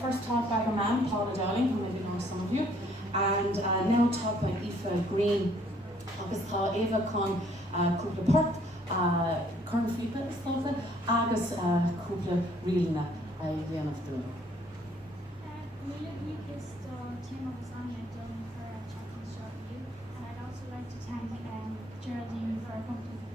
First taught by her mum, Paula Dowling, who maybe know some of you, and now taught by Aoife Green. Agus tá Eva chun cúpla port, chun flipa is tófa, agus cúpla rialna a dhéanamh dúna. Mila Lucas Tim of Lasagna Dublin for chatting short with you, and I'd also like to thank Geraldine for accompanying